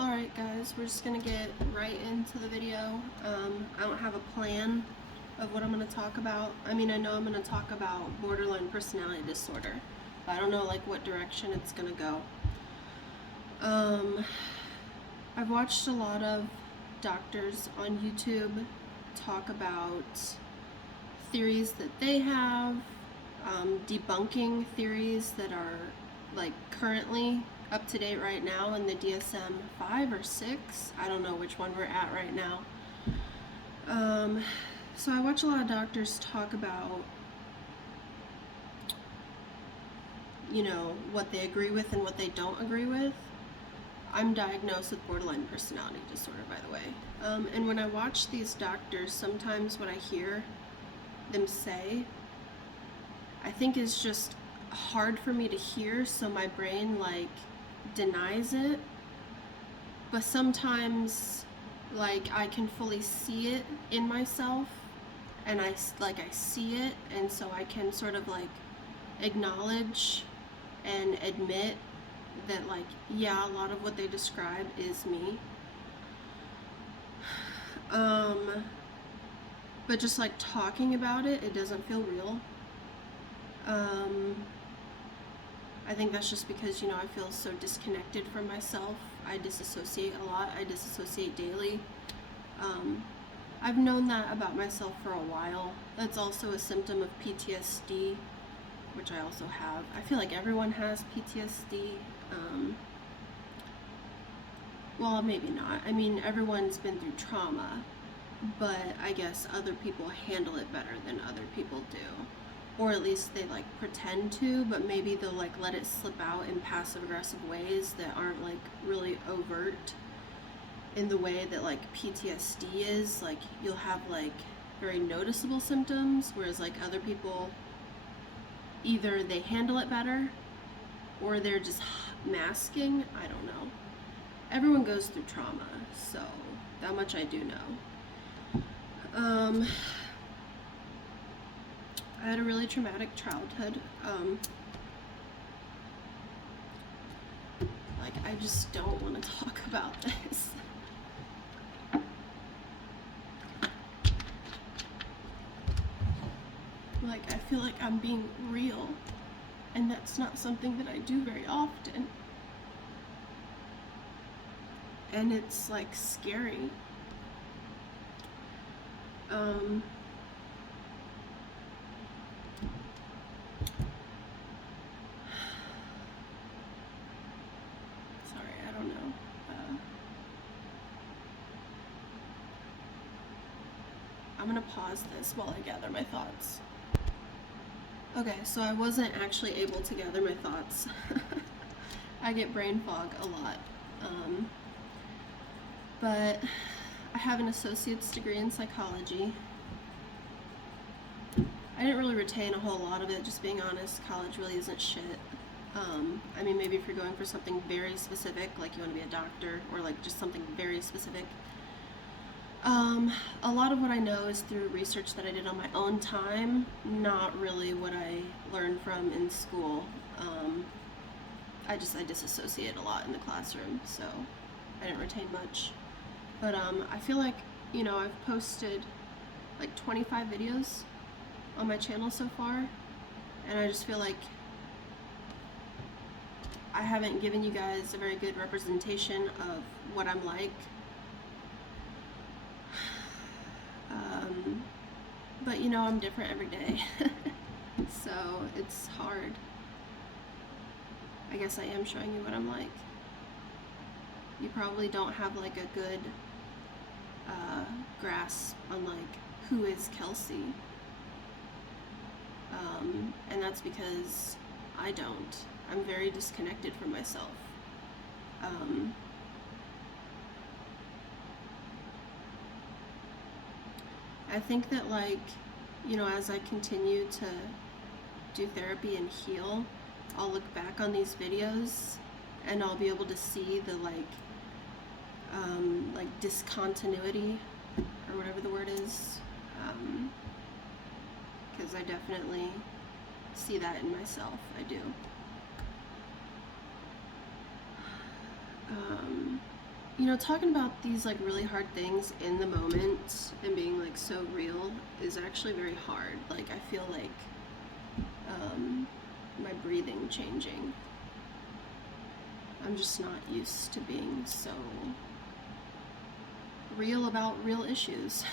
Alright guys, we're just gonna get right into the video. I don't have a plan of what I'm gonna talk about. I mean, I know I'm gonna talk about borderline personality disorder, but I don't know like what direction it's gonna go. I've watched a lot of doctors on YouTube talk about theories that they have, debunking theories that are like currently up to date right now in the DSM-5 or 6. I don't know which one we're at right now. So I watch a lot of doctors talk about, you know, what they agree with and what they don't agree with. I'm diagnosed with borderline personality disorder, by the way. And when I watch these doctors, sometimes what I hear them say, I think is just hard for me to hear, so my brain like denies it. But sometimes like I can fully see it in myself, and I see it, and so I can sort of like acknowledge and admit that like, yeah, a lot of what they describe is me. But just like talking about it, it doesn't feel real. I think that's just because, you know, I feel so disconnected from myself. I disassociate a lot. I disassociate daily. I've known that about myself for a while. That's also a symptom of PTSD, which I also have. I feel like everyone has PTSD. Well, maybe not. I mean, everyone's been through trauma, but I guess other people handle it better than other people do. Or at least they like pretend to, but maybe they'll like let it slip out in passive aggressive ways that aren't like really overt in the way that like PTSD is. Like you'll have like very noticeable symptoms, whereas like other people, either they handle it better or they're just masking. I don't know. Everyone goes through trauma, so that much I do know. I had a really traumatic childhood. Like, I just don't want to talk about this. Like, I feel like I'm being real, and that's not something that I do very often. And it's, like, scary. I'm gonna pause this while I gather my thoughts. Okay, so I wasn't actually able to gather my thoughts. I get brain fog a lot. But I have an associate's degree in psychology. I didn't really retain a whole lot of it, just being honest. College really isn't shit. I mean, maybe if you're going for something very specific, like you want to be a doctor, or like just something very specific. A lot of what I know is through research that I did on my own time, not really what I learned from in school. I disassociate a lot in the classroom, so I didn't retain much. But I feel like, you know, I've posted like 25 videos on my channel so far, and I just feel like I haven't given you guys a very good representation of what I'm like. But you know, I'm different every day, so it's hard. I guess I am showing you what I'm like. You probably don't have like a good grasp on like who is Kelsey, and that's because I don't. I'm very disconnected from myself. I think that, like, you know, as I continue to do therapy and heal, I'll look back on these videos and I'll be able to see the like discontinuity, or whatever the word is, because I definitely see that in myself. I do. you know, talking about these like really hard things in the moment and being like so real is actually very hard. Like I feel like my breathing changing. I'm just not used to being so real about real issues.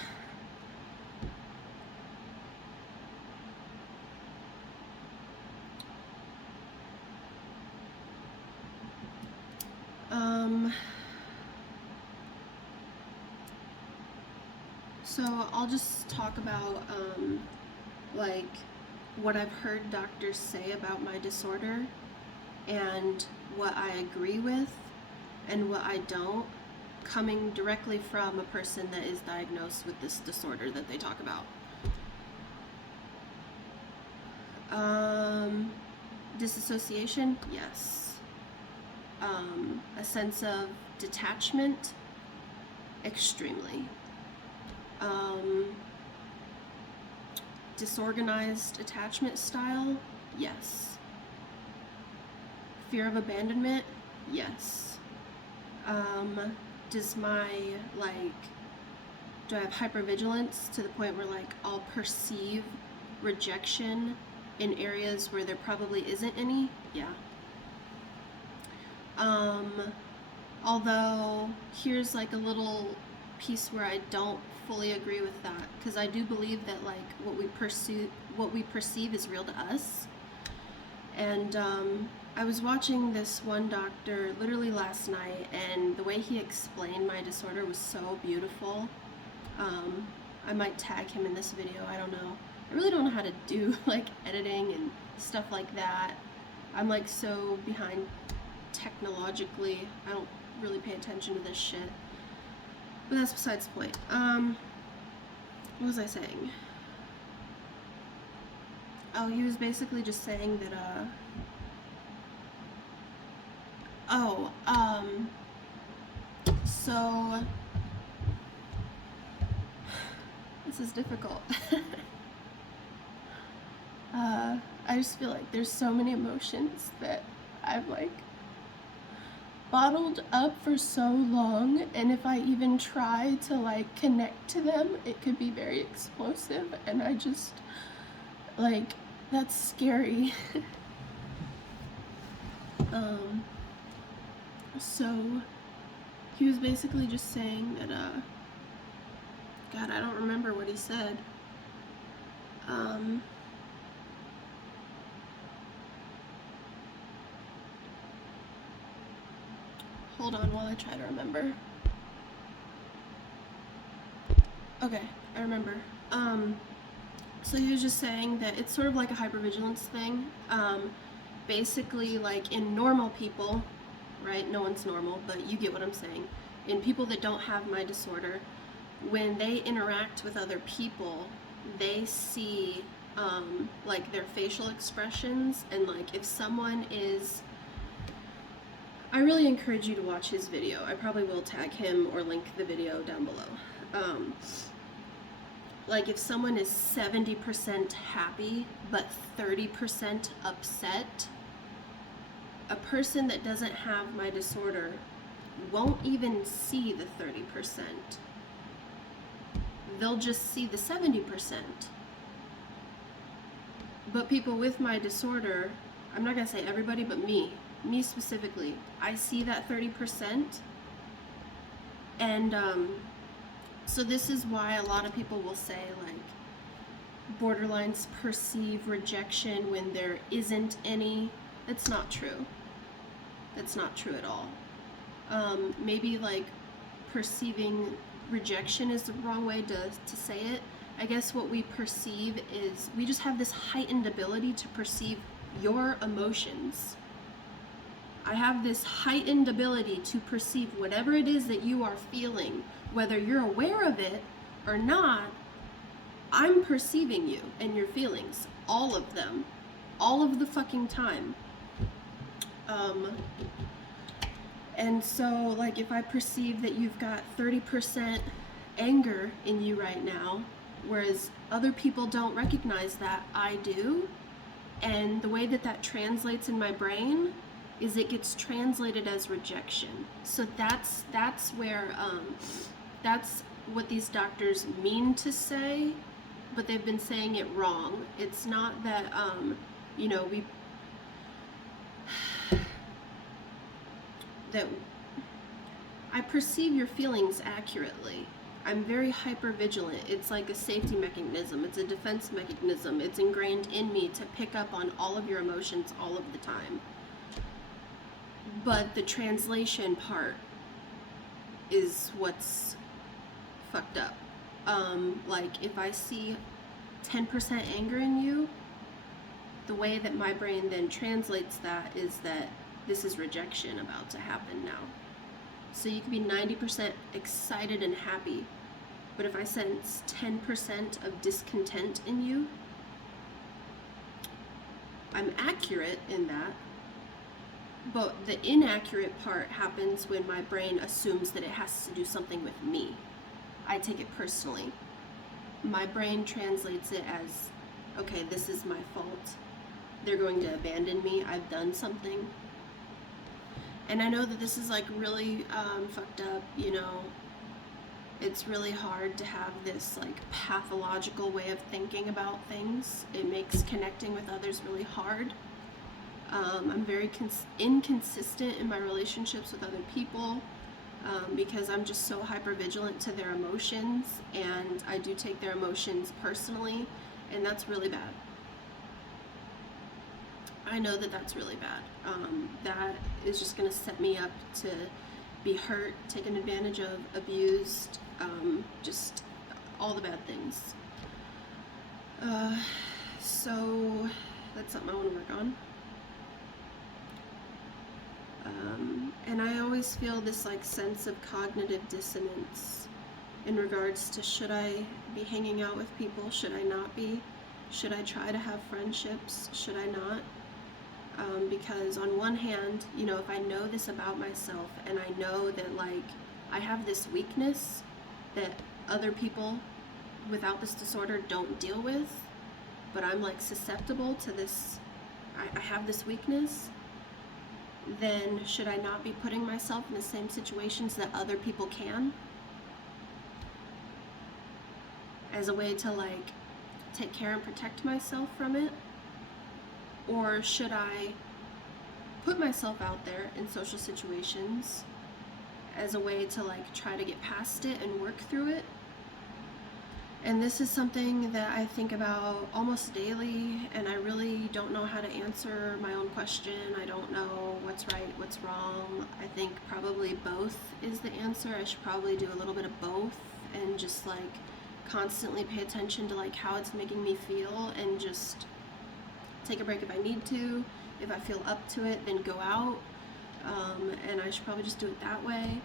So I'll just talk about like what I've heard doctors say about my disorder and what I agree with and what I don't, coming directly from a person that is diagnosed with this disorder that they talk about. Dissociation, yes. A sense of detachment, extremely. Disorganized attachment style, yes. Fear of abandonment, yes. Does my, like, do I have hypervigilance to the point where, like, I'll perceive rejection in areas where there probably isn't any? Yeah. Although, here's, like, a little piece where I don't fully agree with that, because I do believe that, like, what we perceive is real to us. And I was watching this one doctor literally last night, and the way he explained my disorder was so beautiful. I might tag him in this video, I don't know. I really don't know how to do like editing and stuff like that. I'm like so behind technologically. I don't really pay attention to this shit. But that's besides the point. What was I saying? Oh, he was basically just saying that, so, this is difficult. I just feel like there's so many emotions that I've, like, bottled up for so long, and if I even try to, like, connect to them, it could be very explosive, and I just, like, that's scary. So he was basically just saying that, God, I don't remember what he said. Hold on while I try to remember. Okay, I remember. So he was just saying that it's sort of like a hypervigilance thing. Basically, like in normal people, right? No one's normal, but you get what I'm saying. In people that don't have my disorder, when they interact with other people, they see like their facial expressions, and like if someone is, I really encourage you to watch his video. I probably will tag him or link the video down below. Like if someone is 70% happy but 30% upset, a person that doesn't have my disorder won't even see the 30%. They'll just see the 70%. But people with my disorder, I'm not gonna say everybody, but me specifically, I see that 30%. And so this is why a lot of people will say, like, borderlines perceive rejection when there isn't any. That's not true. That's not true at all. Maybe like perceiving rejection is the wrong way to say it. I guess what we perceive is we just have this heightened ability to perceive your emotions. I have this heightened ability to perceive whatever it is that you are feeling, whether you're aware of it or not. I'm perceiving you and your feelings, all of them, all of the fucking time. And so, like, if I perceive that you've got 30% anger in you right now, whereas other people don't recognize that, I do, and the way that that translates in my brain, is it gets translated as rejection. So that's where that's what these doctors mean to say, but they've been saying it wrong. It's not that you know, that I perceive your feelings accurately. I'm very hyper vigilant. It's like a safety mechanism. It's a defense mechanism. It's ingrained in me to pick up on all of your emotions all of the time. But the translation part is what's fucked up. Like if I see 10% anger in you, the way that my brain then translates that is that this is rejection about to happen now. So you could be 90% excited and happy, but if I sense 10% of discontent in you, I'm accurate in that, but the inaccurate part happens when my brain assumes that it has to do something with me. I take it personally. My brain translates it as, okay, this is my fault. They're going to abandon me. I've done something. And I know that this is like really fucked up, you know. It's really hard to have this like pathological way of thinking about things. It makes connecting with others really hard. I'm very inconsistent in my relationships with other people because I'm just so hyper vigilant to their emotions, and I do take their emotions personally, and that's really bad. I know that that's really bad. That is just going to set me up to be hurt, taken advantage of, abused, just all the bad things. So that's something I want to work on. And I always feel this like sense of cognitive dissonance in regards to, should I be hanging out with people? Should I not be? Should I try to have friendships? Should I not? Because on one hand, you know, if I know this about myself and I know that like I have this weakness that other people without this disorder don't deal with, but I'm like susceptible to this, I have this weakness, then should I not be putting myself in the same situations that other people can, as a way to like take care and protect myself from it? Or should I put myself out there in social situations as a way to like try to get past it and work through it? And this is something that I think about almost daily, and I really don't know how to answer my own question. I don't know what's right, what's wrong. I think probably both is the answer. I should probably do a little bit of both and just like constantly pay attention to like how it's making me feel, and just take a break if I need to. If I feel up to it, then go out. And I should probably just do it that way.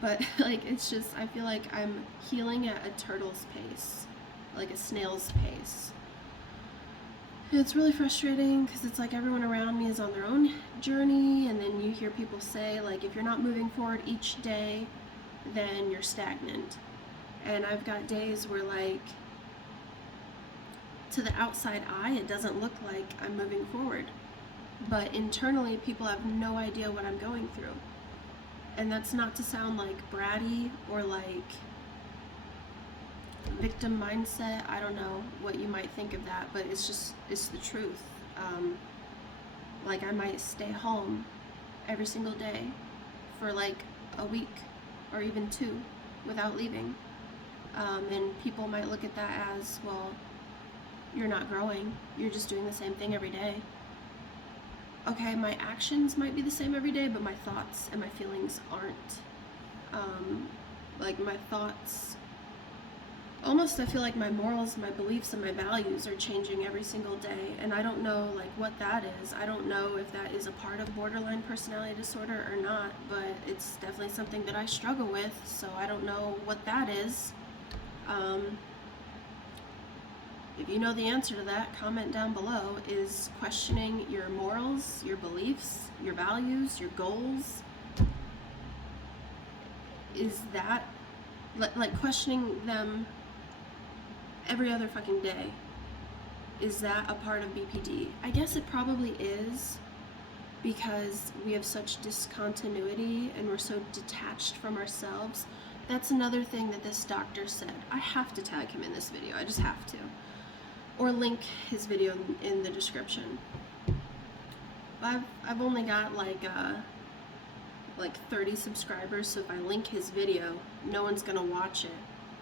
But like, it's just, I feel like I'm healing at a turtle's pace, like a snail's pace. And it's really frustrating because it's like everyone around me is on their own journey, and then you hear people say like, if you're not moving forward each day, then you're stagnant. And I've got days where like, to the outside eye, it doesn't look like I'm moving forward, but internally people have no idea what I'm going through. And that's not to sound like bratty or like victim mindset. I don't know what you might think of that, but it's the truth. Like I might stay home every single day for like a week or even 2 without leaving. And people might look at that as, well, you're not growing, you're just doing the same thing every day. Okay, my actions might be the same every day, but my thoughts and my feelings aren't. Like my thoughts, almost I feel like my morals, my beliefs, and my values are changing every single day, and I don't know like what that is. I don't know if that is a part of borderline personality disorder or not, but it's definitely something that I struggle with, so I don't know what that is. If you know the answer to that, comment down below. Is questioning your morals, your beliefs, your values, your goals, is that, like questioning them every other fucking day, is that a part of BPD? I guess it probably is, because we have such discontinuity and we're so detached from ourselves. That's another thing that this doctor said. I have to tag him in this video. I just have to. Or link his video in the description. I've only got like 30 subscribers, so if I link his video, no one's gonna watch it.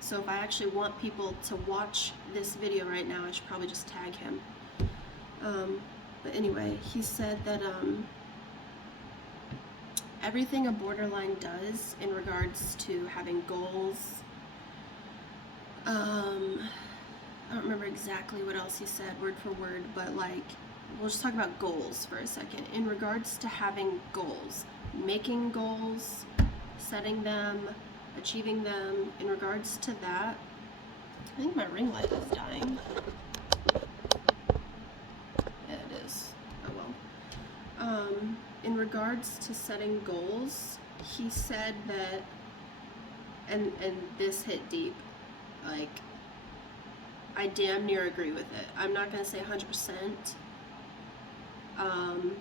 So if I actually want people to watch this video right now, I should probably just tag him. But anyway, he said that everything a borderline does in regards to having goals, I don't remember exactly what else he said word for word, but like, we'll just talk about goals for a second. In regards to having goals, making goals, setting them, achieving them, in regards to that, I think my ring light is dying. Yeah, it is. Oh well. In regards to setting goals, he said that, and this hit deep, like, I damn near agree with it. I'm not going to say 100%,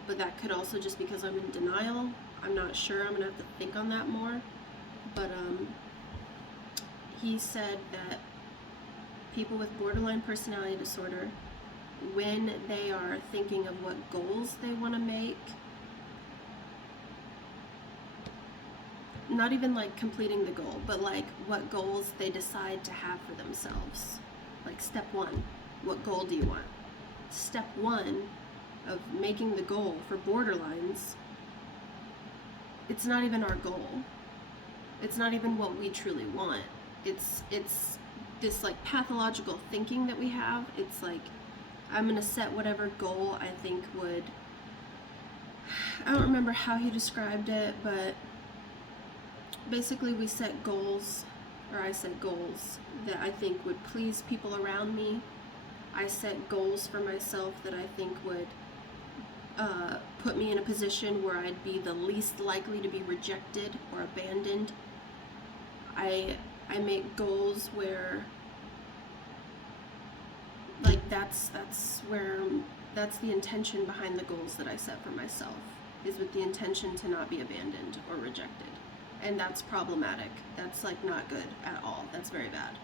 but that could also just because I'm in denial. I'm not sure. I'm going to have to think on that more. But he said that people with borderline personality disorder, when they are thinking of what goals they want to make, not even like completing the goal, but like what goals they decide to have for themselves. Like step one, what goal do you want? Step one of making the goal for borderlines, it's not even our goal. It's not even what we truly want. It's this like pathological thinking that we have. It's like, I'm gonna set whatever goal I think would, I don't remember how he described it, but basically we set goals, or I set goals that I think would please people around me. I set goals for myself that I think would put me in a position where I'd be the least likely to be rejected or abandoned. I make goals where, like, that's the intention behind the goals that I set for myself, is with the intention to not be abandoned or rejected. And that's problematic. That's like not good at all. That's very bad.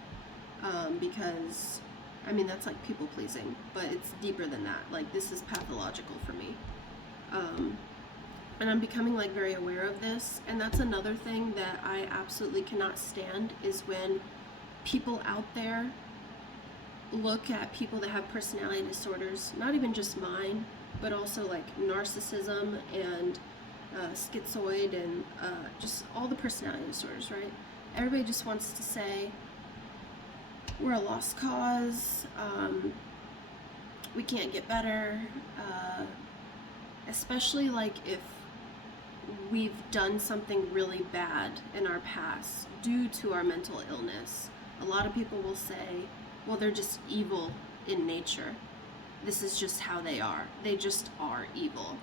Because, I mean, that's like people pleasing, but it's deeper than that. Like, this is pathological for me. And I'm becoming like very aware of this. And that's another thing that I absolutely cannot stand, is when people out there look at people that have personality disorders, not even just mine, but also like narcissism and schizoid and just all the personality disorders, right? Everybody just wants to say we're a lost cause, we can't get better, especially like if we've done something really bad in our past due to our mental illness. A lot of people will say, well, they're just evil in nature. This is just how they are. They just are evil.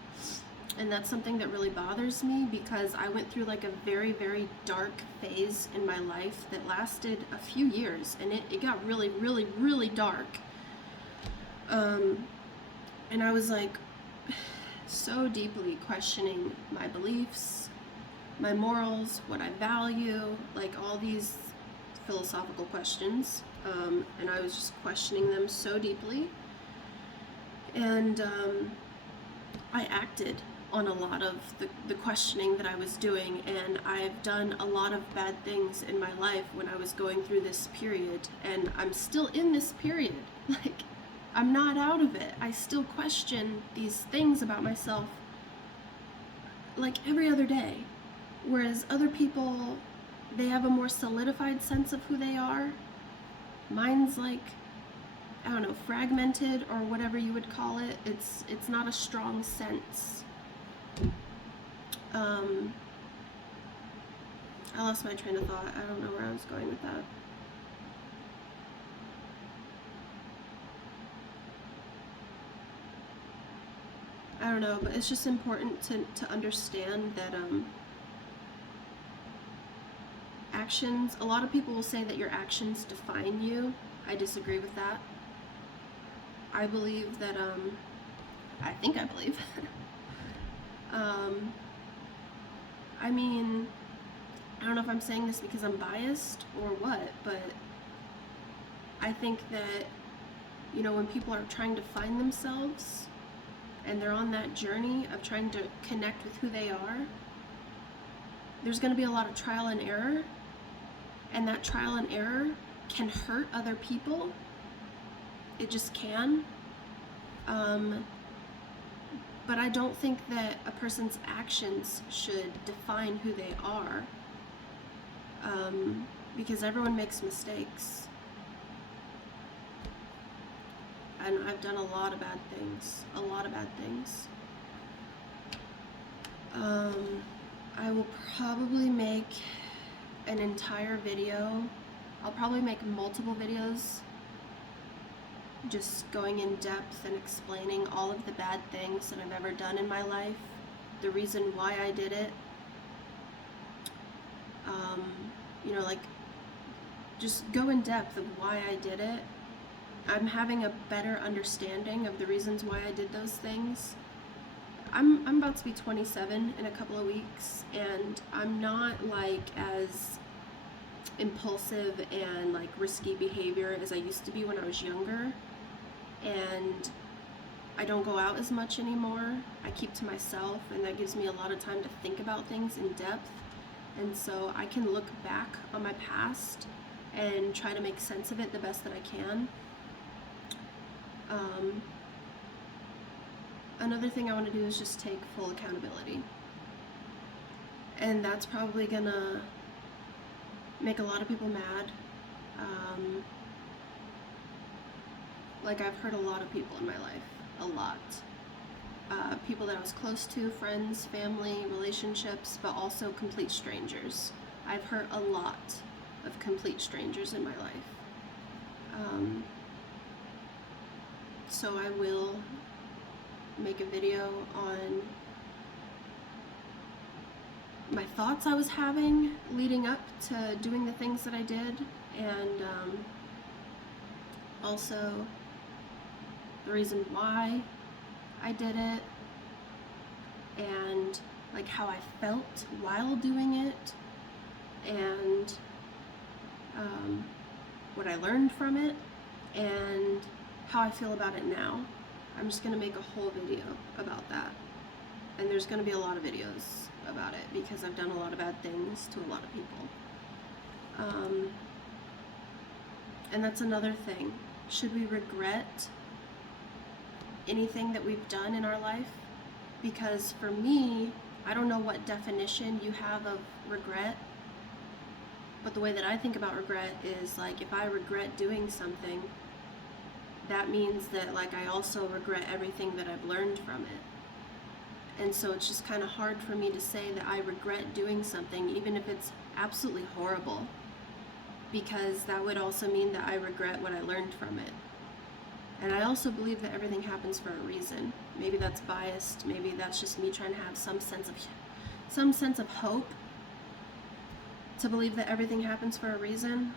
And that's something that really bothers me, because I went through like a very, very dark phase in my life that lasted a few years, and it got really, really, really dark. And I was like so deeply questioning my beliefs, my morals, what I value, like all these philosophical questions. And I was just questioning them so deeply. And I acted on a lot of the questioning that I was doing, and I've done a lot of bad things in my life when I was going through this period, and I'm still in this period. Like, I'm not out of it. I still question these things about myself like every other day, whereas other people, they have a more solidified sense of who they are. Mine's like, I don't know, fragmented or whatever you would call it. It's not a strong sense. I lost my train of thought. I don't know where I was going with that. I don't know, but it's just important to understand that actions, a lot of people will say that your actions define you. I disagree with that. I believe that, I think I believe I mean, I don't know if I'm saying this because I'm biased or what, but I think that, you know, when people are trying to find themselves and they're on that journey of trying to connect with who they are, there's going to be a lot of trial and error, and that trial and error can hurt other people. It just can. But I don't think that a person's actions should define who they are, because everyone makes mistakes. And I've done a lot of bad things. A lot of bad things. I will probably make an entire video. I'll probably make multiple videos just going in depth and explaining all of the bad things that I've ever done in my life, the reason why I did it. You know, like, just go in depth of why I did it. I'm having a better understanding of the reasons why I did those things. I'm about to be 27 in a couple of weeks, and I'm not like as impulsive and like risky behavior as I used to be when I was younger, and I don't go out as much anymore. I keep to myself, and that gives me a lot of time to think about things in depth, and so I can look back on my past and try to make sense of it the best that I can. Another thing I want to do is just take full accountability, and that's probably gonna make a lot of people mad. Like, I've hurt a lot of people in my life, a lot. People that I was close to, friends, family, relationships, but also complete strangers. I've hurt a lot of complete strangers in my life. So I will make a video on my thoughts I was having leading up to doing the things that I did, and also the reason why I did it, and like how I felt while doing it, and what I learned from it, and how I feel about it now. I'm just going to make a whole video about that, and there's going to be a lot of videos about it because I've done a lot of bad things to a lot of people. And that's another thing. Should we regret anything that we've done in our life? Because for me, I don't know what definition you have of regret, but the way that I think about regret is like, if I regret doing something, that means that like I also regret everything that I've learned from it. And so it's just kind of hard for me to say that I regret doing something, even if it's absolutely horrible, because that would also mean that I regret what I learned from it. And I also believe that everything happens for a reason. Maybe that's biased, maybe that's just me trying to have some sense of hope, to believe that everything happens for a reason.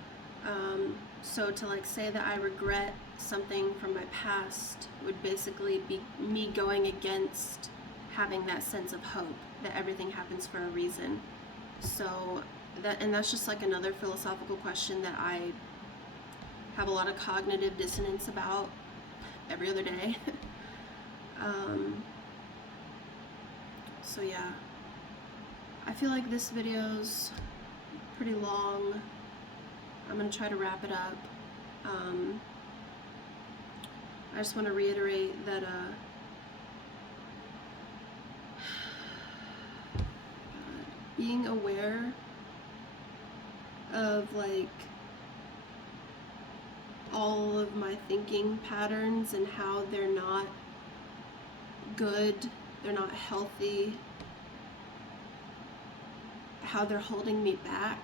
So to like say that I regret something from my past would basically be me going against having that sense of hope that everything happens for a reason. So that's just like another philosophical question that I have a lot of cognitive dissonance about every other day. So yeah, I feel like this video's pretty long. I'm gonna try to wrap it up. I just want to reiterate that being aware of like all of my thinking patterns and how they're not good, they're not healthy, how they're holding me back,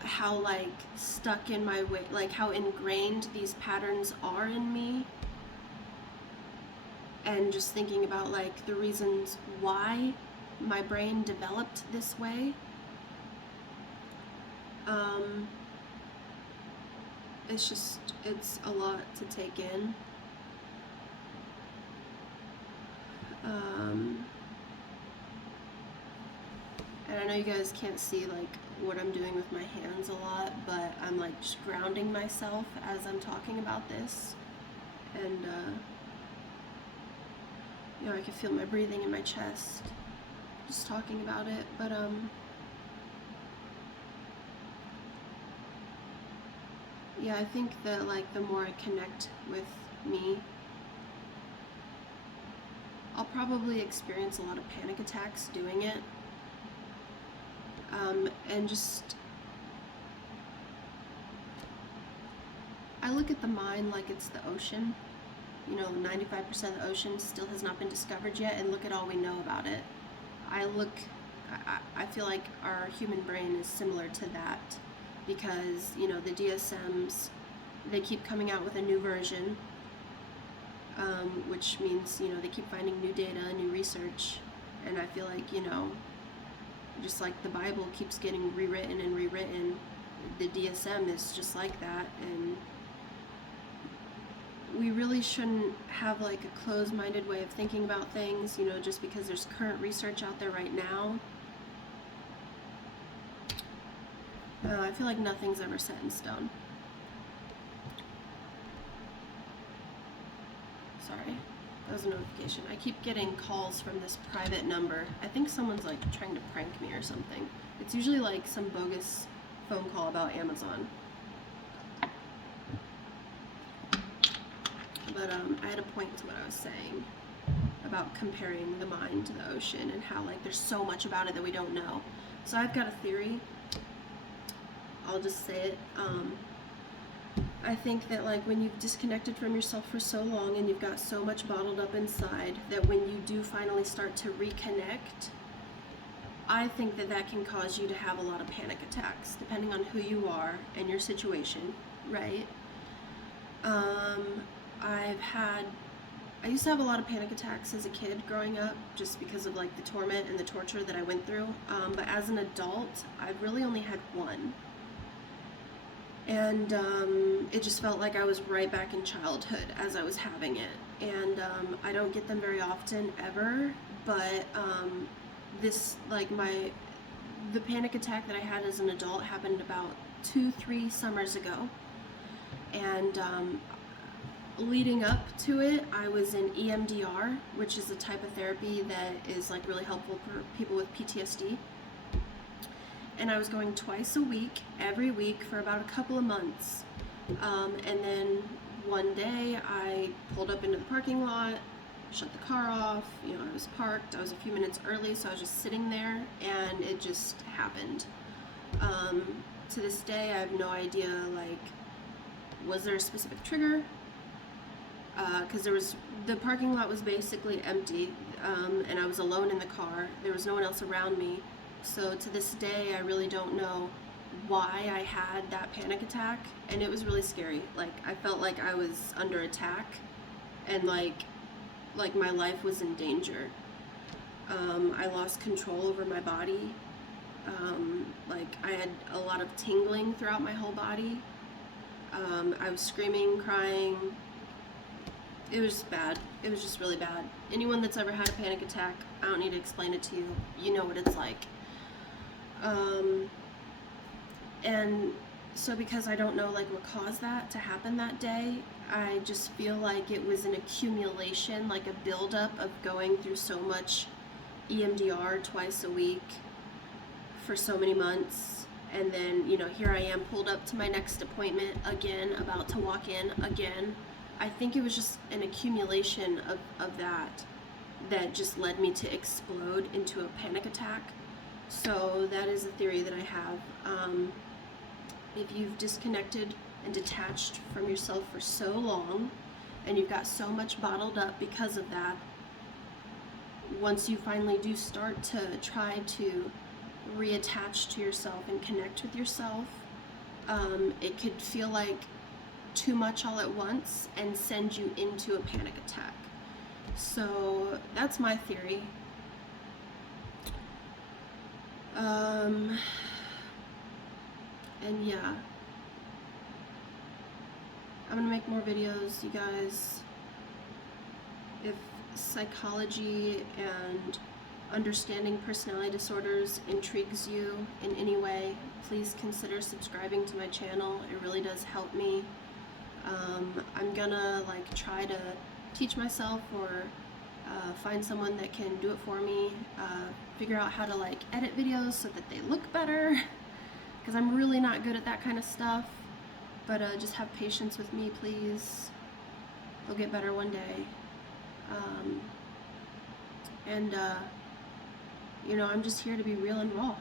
how like stuck in my way, like how ingrained these patterns are in me, and just thinking about like the reasons why my brain developed this way. It's a lot to take in. And I know you guys can't see like what I'm doing with my hands a lot, but I'm like just grounding myself as I'm talking about this. And you know, I can feel my breathing in my chest just talking about it. But yeah, I think that like the more I connect with me, I'll probably experience a lot of panic attacks doing it. And just, I look at the mind like it's the ocean. You know, 95% of the ocean still has not been discovered yet, and look at all we know about it. I feel like our human brain is similar to that, because, you know, the DSMs, they keep coming out with a new version, which means, you know, they keep finding new data, new research, and I feel like, you know, just like the Bible keeps getting rewritten and rewritten, the DSM is just like that, and we really shouldn't have like a closed-minded way of thinking about things, you know, just because there's current research out there right now. I feel like nothing's ever set in stone. Sorry, that was a notification. I keep getting calls from this private number. I think someone's like trying to prank me or something. It's usually like some bogus phone call about Amazon. But I had a point to what I was saying about comparing the mind to the ocean and how like there's so much about it that we don't know. So I've got a theory. I'll just say it. I think that like when you've disconnected from yourself for so long and you've got so much bottled up inside, that when you do finally start to reconnect, I think that that can cause you to have a lot of panic attacks, depending on who you are and your situation, right? I used to have a lot of panic attacks as a kid growing up, just because of like the torment and the torture that I went through. But as an adult, I've really only had one. And it just felt like I was right back in childhood as I was having it. And I don't get them very often ever, but this, like the panic attack that I had as an adult happened about 2-3 summers ago. And leading up to it, I was in EMDR, which is a type of therapy that is like really helpful for people with PTSD. And I was going twice a week, every week for about a couple of months. And then one day I pulled up into the parking lot, shut the car off, you know, I was parked, I was a few minutes early, so I was just sitting there, and it just happened. To this day, I have no idea, like, was there a specific trigger? Because the parking lot was basically empty, and I was alone in the car. There was no one else around me. So to this day, I really don't know why I had that panic attack, and it was really scary. Like, I felt like I was under attack, and like my life was in danger. I lost control over my body. Like, I had a lot of tingling throughout my whole body. I was screaming, crying. It was bad. It was just really bad. Anyone that's ever had a panic attack, I don't need to explain it to you. You know what it's like. And so because I don't know like what caused that to happen that day, I just feel like it was an accumulation, like a buildup of going through so much EMDR twice a week for so many months. And then, you know, here I am pulled up to my next appointment again, about to walk in again. I think it was just an accumulation of that just led me to explode into a panic attack. So that is a theory that I have. If you've disconnected and detached from yourself for so long, and you've got so much bottled up because of that, once you finally do start to try to reattach to yourself and connect with yourself, it could feel like too much all at once and send you into a panic attack. So that's my theory. And yeah, I'm gonna make more videos, you guys. If psychology and understanding personality disorders intrigues you in any way, please consider subscribing to my channel. It really does help me. I'm gonna like try to teach myself or find someone that can do it for me, figure out how to like edit videos so that they look better, because I'm really not good at that kind of stuff. But just have patience with me, please. They'll get better one day. You know, I'm just here to be real and raw.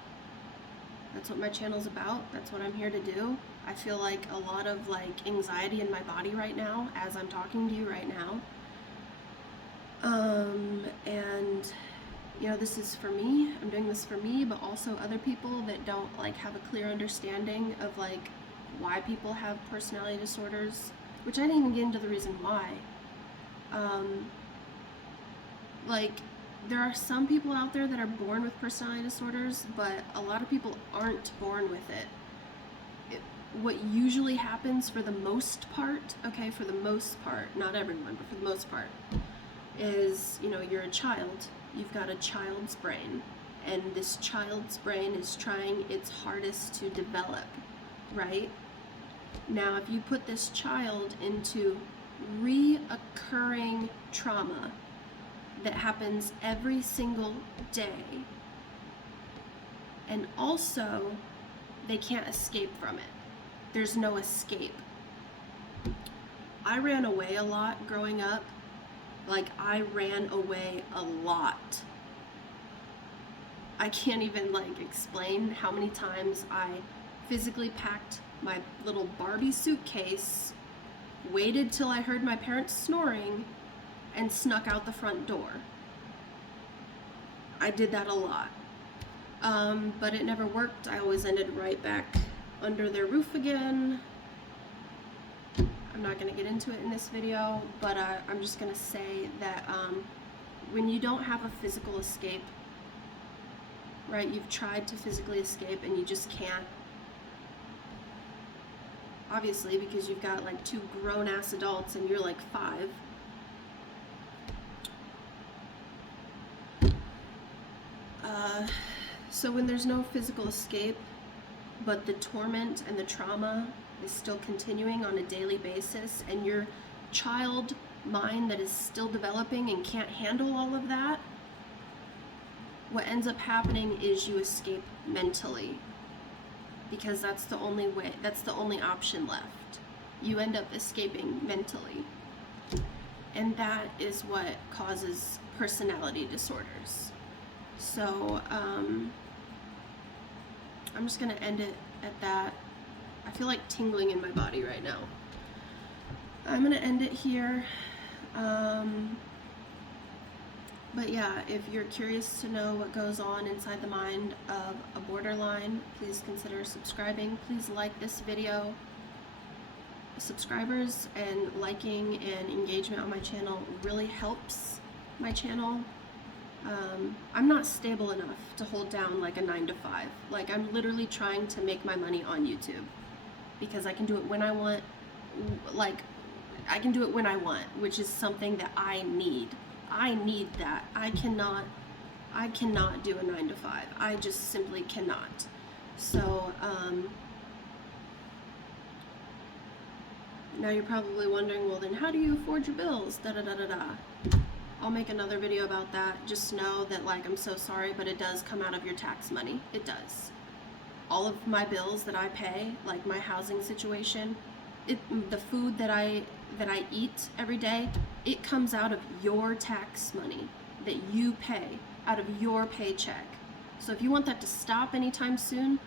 That's what my channel's about. That's what I'm here to do. I feel like a lot of like anxiety in my body right now as I'm talking to you right now. And you know, this is for me. I'm doing this for me, but also other people that don't like have a clear understanding of like why people have personality disorders, which I didn't even get into the reason why. Like, there are some people out there that are born with personality disorders, but a lot of people aren't born with it. What usually happens for the most part, okay, for the most part, not everyone, but for the most part, is, you know, you're a child, you've got a child's brain, and this child's brain is trying its hardest to develop, right? Now, if you put this child into reoccurring trauma that happens every single day, and also they can't escape from it. There's no escape. I ran away a lot growing up. Like, I ran away a lot. I can't even like explain how many times I physically packed my little Barbie suitcase, waited till I heard my parents snoring, and snuck out the front door. I did that a lot. But it never worked. I always ended right back under their roof again. I'm not going to get into it in this video, but I'm just going to say that when you don't have a physical escape, right, you've tried to physically escape and you just can't, obviously, because you've got like 2 grown-ass adults and you're like 5. So when there's no physical escape, but the torment and the trauma is still continuing on a daily basis, and your child mind that is still developing and can't handle all of that, what ends up happening is you escape mentally, because that's the only way, that's the only option left. You end up escaping mentally, and that is what causes personality disorders. So I'm just gonna end it at that. I feel like tingling in my body right now. I'm gonna end it here. But yeah, if you're curious to know what goes on inside the mind of a borderline, please consider subscribing. Please like this video. Subscribers and liking and engagement on my channel really helps my channel. I'm not stable enough to hold down like a 9-to-5. Like, I'm literally trying to make my money on YouTube because I can do it when I want. Like, I can do it when I want, which is something that I need. I need that. I cannot do a 9-to-5. I just simply cannot. So, now you're probably wondering, well, then how do you afford your bills? Da da da da da. I'll make another video about that. Just know that, like, I'm so sorry, but it does come out of your tax money. It does. All of my bills that I pay, like my housing situation, the food that I eat every day, it comes out of your tax money that you pay out of your paycheck. So if you want that to stop anytime soon,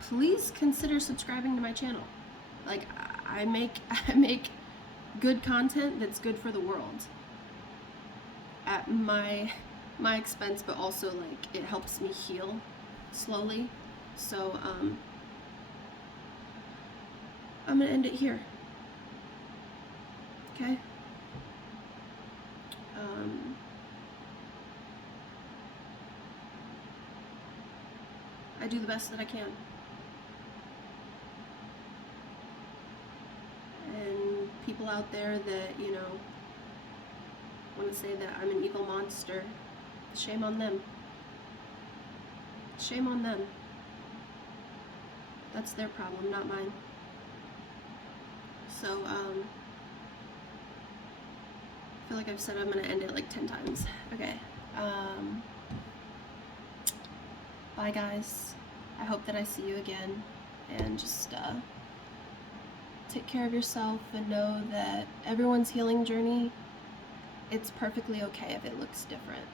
please consider subscribing to my channel. Like, I make good content that's good for the world at my expense, but also like it helps me heal slowly. So I'm gonna end it here. Okay. I do the best that I can. And people out there that, you know, want to say that I'm an evil monster. Shame on them. Shame on them. That's their problem, not mine. So, I feel like I've said I'm going to end it like 10 times. Okay. Bye, guys. I hope that I see you again. And just take care of yourself and know that everyone's healing journey, it's perfectly okay if it looks different.